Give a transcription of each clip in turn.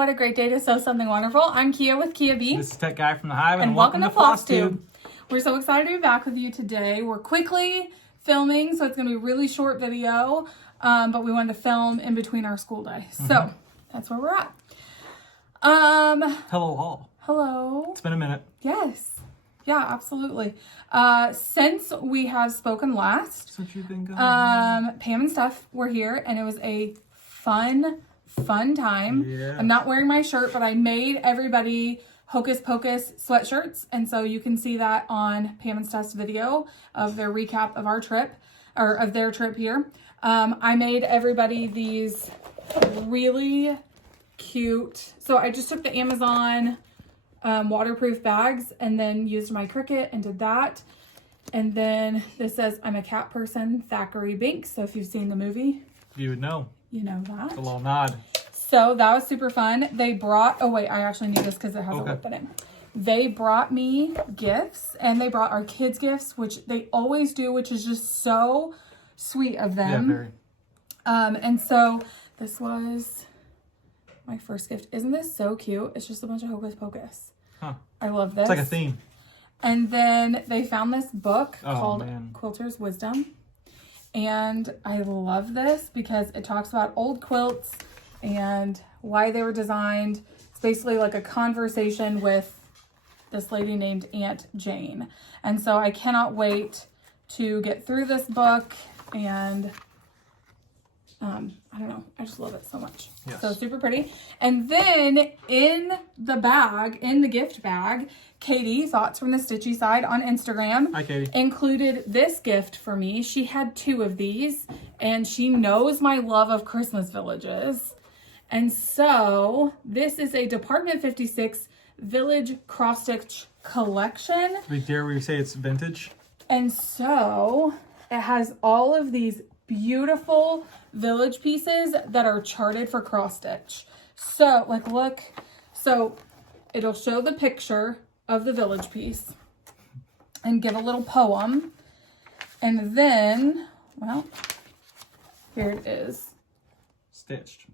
what a great day to sew something wonderful. I'm Kia with Kia B. This is Tech Guy from the Hive, and welcome to Flosstube. We're so excited to be back with you today. We're quickly filming, so it's going to be a really short video, but we wanted to film in between our school day. So that's where we're at. Hello all. Hello. It's been a minute. Yes. Yeah, absolutely. Since we have spoken last, Pam and Steph were here, and it was a fun time. Yeah. I'm not wearing my shirt, but I made everybody Hocus Pocus sweatshirts, and so you can see that on Pam and Steph's video of their recap of our trip, or of their trip here. I made everybody these really cute, so I just took the Amazon waterproof bags and then used my Cricut and did that. And then this says, I'm a cat person, Thackeray Binks. So if you've seen the movie, You would know. you know that. It's a little nod. So that was super fun. They brought, oh wait, I actually need this because it has a lip in it. They brought me gifts, and they brought our kids gifts, which they always do, which is just so sweet of them. Yeah, very. And so this was my first gift. Isn't this so cute? It's just a bunch of Hocus Pocus. Huh. I love this. It's like a theme. And then they found this book called man. Quilter's Wisdom. And I love this because it talks about old quilts and why they were designed. It's basically like a conversation with this lady named Aunt Jane. And so I cannot wait to get through this book, and I don't know, I just love it so much. Yes. So super pretty. And then in the bag, in the gift bag, Katie, Thoughts from the Stitchy Side on Instagram, Hi, Katie. included this gift for me. She had 2 of these, and she knows my love of Christmas villages. And so this is a Department 56 Village Cross Stitch collection. Dare we say it's vintage? And so it has all of these beautiful village pieces that are charted for cross stitch. So like, look, so it'll show the picture of the village piece and give a little poem. And then, well, here it is. Stitched.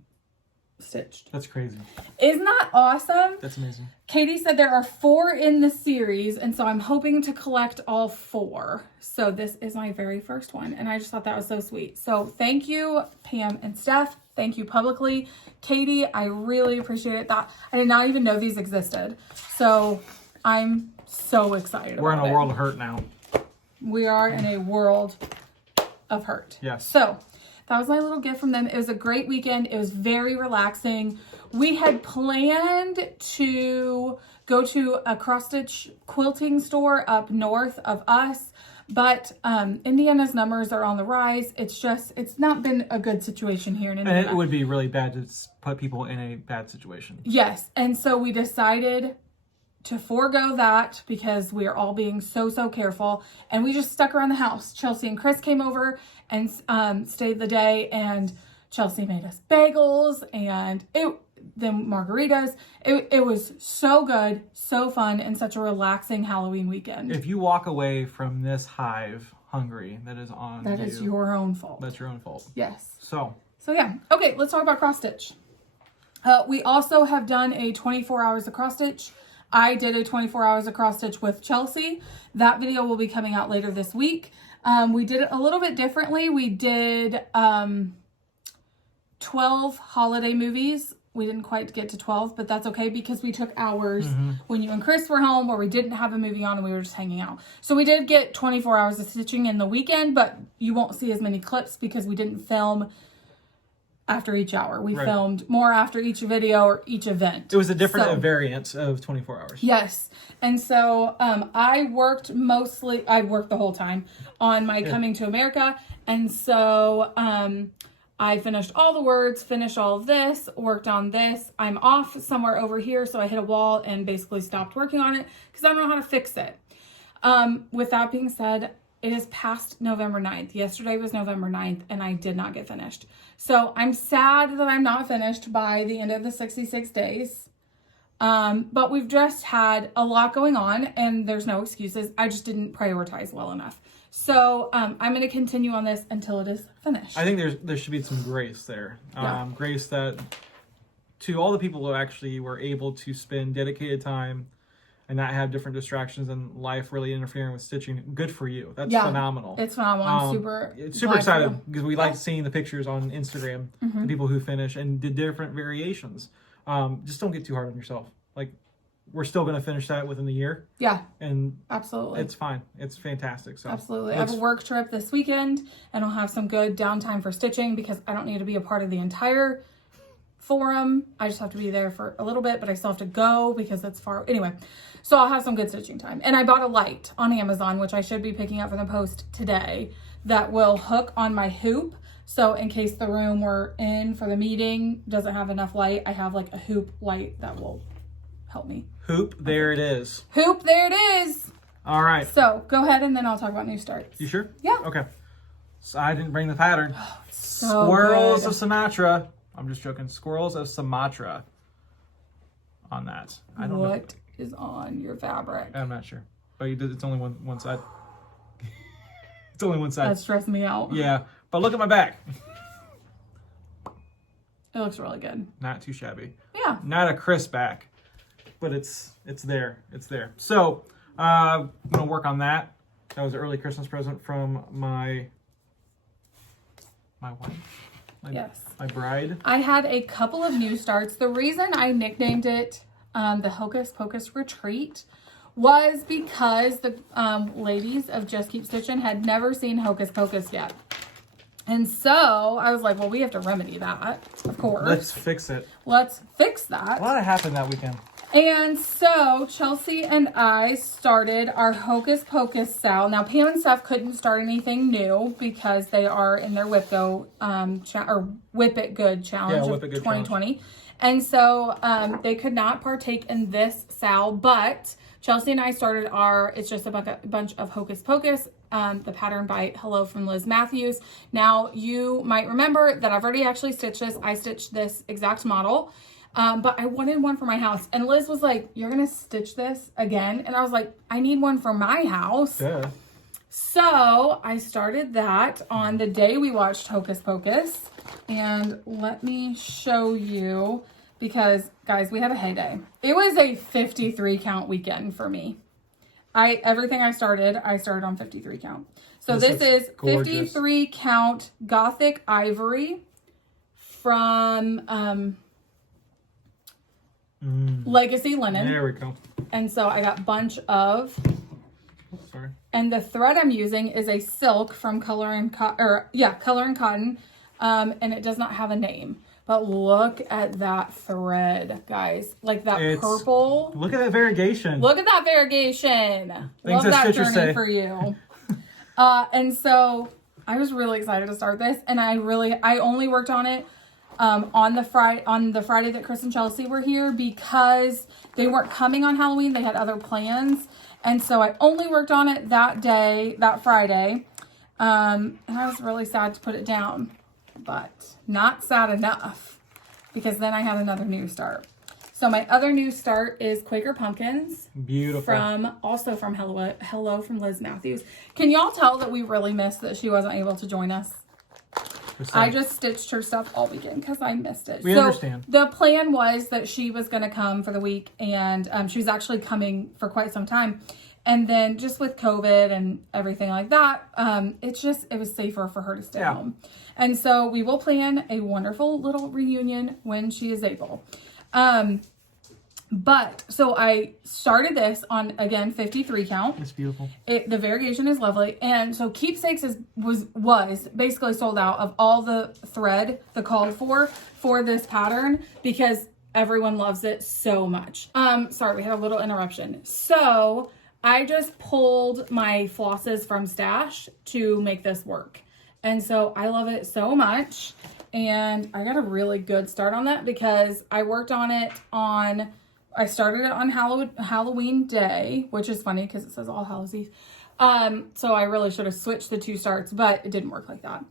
Stitched. That's crazy. Isn't that awesome? That's amazing. Katie said there are 4 in the series, and so I'm hoping to collect all 4. So this is my very first one, and I just thought that was so sweet. So thank you, Pam and Steph. Thank you publicly. Katie, I really appreciate it. That I did not even know these existed. So I'm so excited We're in about a it. world of hurt now. We are in a world of hurt. Yes. So that was my little gift from them. It was a great weekend. It was very relaxing. We had planned to go to a cross-stitch quilting store up north of us, but Indiana's numbers are on the rise. It's not been a good situation here in Indiana. And it would be really bad to put people in a bad situation. Yes, and so we decided to forego that because we are all being so careful, and we just stuck around the house. Chelsea and Chris came over and stayed the day, and Chelsea made us bagels and then margaritas. It was so good, so fun, and such a relaxing Halloween weekend. If you walk away from this hive hungry, that is on you. That is your own fault. That's your own fault. Yes. So yeah. Okay, let's talk about cross stitch. We also have done a 24 hours of cross stitch. I did a 24 hours of cross stitch with Chelsea. That video will be coming out later this week. We did it a little bit differently. We did 12 holiday movies. We didn't quite get to 12, but that's okay because we took hours when you and Chris were home, where we didn't have a movie on and we were just hanging out. So we did get 24 hours of stitching in the weekend, but you won't see as many clips because we didn't film after each hour. We filmed more after each video or each event. it was a different variant of 24 hours. Yes. And so I worked the whole time on my Coming to America. And so I finished all the words, finished all of this, worked on this. I'm off somewhere over here, so I hit a wall and basically stopped working on it because I don't know how to fix it. With that being said, it is past November 9th. Yesterday was November 9th, and I did not get finished. So I'm sad that I'm not finished by the end of the 66 days. But we've just had a lot going on, and there's no excuses. I just didn't prioritize well enough. So I'm going to continue on this until it is finished. I think there should be some grace there. Yeah. Grace that to all the people who actually were able to spend dedicated time and not have different distractions in life really interfering with stitching, good for you. That's phenomenal. It's phenomenal. I'm super excited because we like seeing the pictures on Instagram, the people who finish and did different variations. Just don't get too hard on yourself. Like, we're still going to finish that within the year. Yeah. And absolutely. it's fine. It's fantastic. So absolutely. I have a work trip this weekend and I'll have some good downtime for stitching because I don't need to be a part of the entire forum. I just have to be there for a little bit, but I still have to go because it's far. Anyway, so I'll have some good stitching time. And I bought a light on Amazon, which I should be picking up for the post today, that will hook on my hoop. So in case the room we're in for the meeting doesn't have enough light, I have like a hoop light that will help me. Hoop, there it is. Hoop, there it is. All right. So go ahead and then I'll talk about new starts. You sure? Yeah. Okay. So I didn't bring the pattern. Oh, so Squirrels good. of Sumatra. I'm just joking. Squirrels of Sumatra on that. I don't know. What is on your fabric? I'm not sure. But it's only one side. It's only one side. That stressed me out. Yeah. But look at my back. It looks really good. Not too shabby. Yeah. Not a crisp back. But it's there. It's there. So I'm going to work on that. That was an early Christmas present from my wife. Yes. My bride. I had a couple of new starts. The reason I nicknamed it the Hocus Pocus Retreat was because the ladies of Just Keep Stitching had never seen Hocus Pocus yet. And so I was like, well, we have to remedy that, of course. Let's fix it. Let's fix that. A lot happened that weekend. And so Chelsea and I started our Hocus Pocus sale. Now Pam and Steph couldn't start anything new because they are in their Whip It Good challenge of 2020. Challenge. And so they could not partake in this sale, but Chelsea and I started it's just a bunch of Hocus Pocus, the pattern by Hello from Liz Mathews. Now you might remember that I've already actually stitched this. I stitched this exact model. But I wanted one for my house. And Liz was like, you're going to stitch this again? And I was like, I need one for my house. Yeah. So I started that on the day we watched Hocus Pocus. And let me show you, because guys, we had a heyday. It was a 53 count weekend for me. Everything I started on 53 count. So this is gorgeous. 53 count Gothic Ivory from... Legacy Linen. There we go. And so I got a bunch of. Sorry. And the thread I'm using is a silk from Color and Cotton. And it does not have a name. But look at that thread, guys. Like that purple. Look at that variegation. Look at that variegation. Things Love that journey say. For you. And so I was really excited to start this. And I only worked on it on the Friday that Chris and Chelsea were here because they weren't coming on Halloween. They had other plans. And so I only worked on it that day, that Friday. And I was really sad to put it down, but not sad enough because then I had another new start. So my other new start is Quaker Pumpkins. Beautiful. Also from Hello from Liz Mathews. Can y'all tell that we really missed that she wasn't able to join us? I just stitched her stuff all weekend because I missed it. We understand. The plan was that she was going to come for the week, and she was actually coming for quite some time. And then just with COVID and everything like that, it was safer for her to stay home. And so we will plan a wonderful little reunion when she is able. But so I started this on, again, 53 count. It's beautiful. The variegation is lovely. And so Keepsakes was basically sold out of all the thread, the called for this pattern because everyone loves it so much. Sorry, we had a little interruption. So I just pulled my flosses from Stash to make this work. And so I love it so much. And I got a really good start on that because I worked on it I started it on Halloween Day, which is funny because it says All Hallows Eve. So I really should have switched the two starts, but it didn't work like that.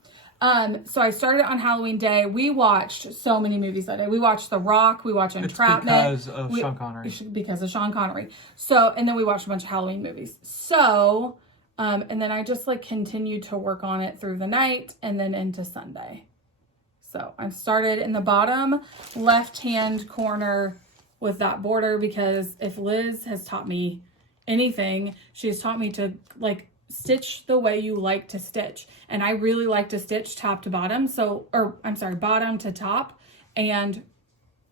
So I started on Halloween Day. We watched so many movies that day. We watched The Rock. We watched Entrapment. It's because of Sean Connery. Because of Sean Connery. So, and then we watched a bunch of Halloween movies. So, and then I just continued to work on it through the night and then into Sunday. So I started in the bottom left-hand corner with that border, because if Liz has taught me anything, she's taught me to like stitch the way you like to stitch. And I really like to stitch top to bottom. So, or I'm sorry, bottom to top and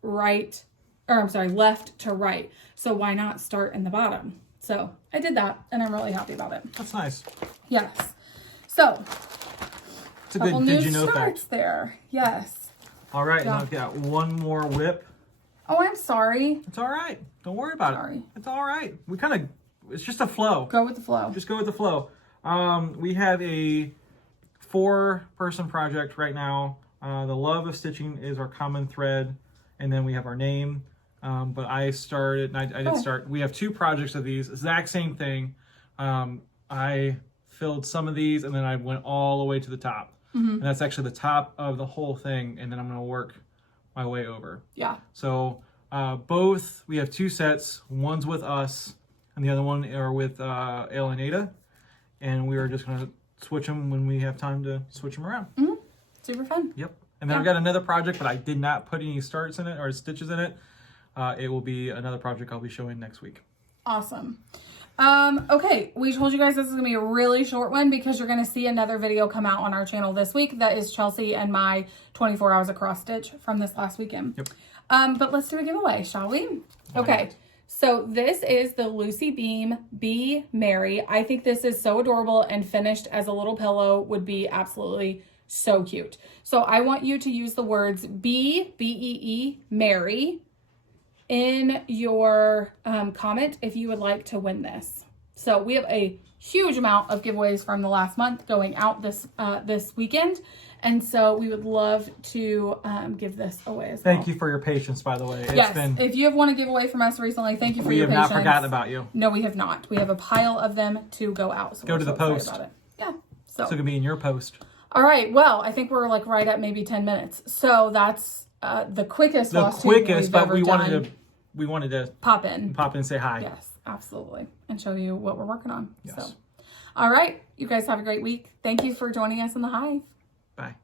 left to right. So why not start in the bottom? So I did that and I'm really happy about it. That's nice. Yes. So it's a good did you know fact there. Yes. All right. Now I've got one more whip. Oh, I'm sorry. It's all right. Don't worry about it. It's all right. It's just a flow. Go with the flow. Just go with the flow. We have a 4-person project right now. The love of stitching is our common thread. And then we have our name. But I started, I did start, we have 2 projects of these, exact same thing. I filled some of these and then I went all the way to the top. And that's actually the top of the whole thing. And then I'm going to work my way over. Yeah. So we have 2 sets. One's with us and the other one are with Ale and Ada. And we are just going to switch them when we have time to switch them around. Super fun. Yep. And then I've got another project, but I did not put any starts in it or stitches in it. It will be another project I'll be showing next week. Awesome. Okay, we told you guys this is going to be a really short one because you're going to see another video come out on our channel this week. That is Chelsea and my 24 hours of cross stitch from this last weekend. Yep. But let's do a giveaway, shall we? Okay. So this is the Lucy Beam Be Merry. I think this is so adorable, and finished as a little pillow would be absolutely so cute. So I want you to use the words B-E-E, Merry, in your comment if you would like to win this. So we have a huge amount of giveaways from the last month going out this weekend, and so we would love to give this away as well. Thank you for your patience, by the way. If you have won a giveaway from us recently, thank you for your patience. We have not forgotten about you. No, we have not. We have a pile of them to go out. So go to the post. About it. Yeah. So it's going to be in your post. All right. Well, I think we're like right at maybe 10 minutes. So that's the quickest. But we wanted to pop in and say hi. Yes, absolutely. And show you what we're working on. Yes. So, all right. You guys have a great week. Thank you for joining us in the Hive. Bye.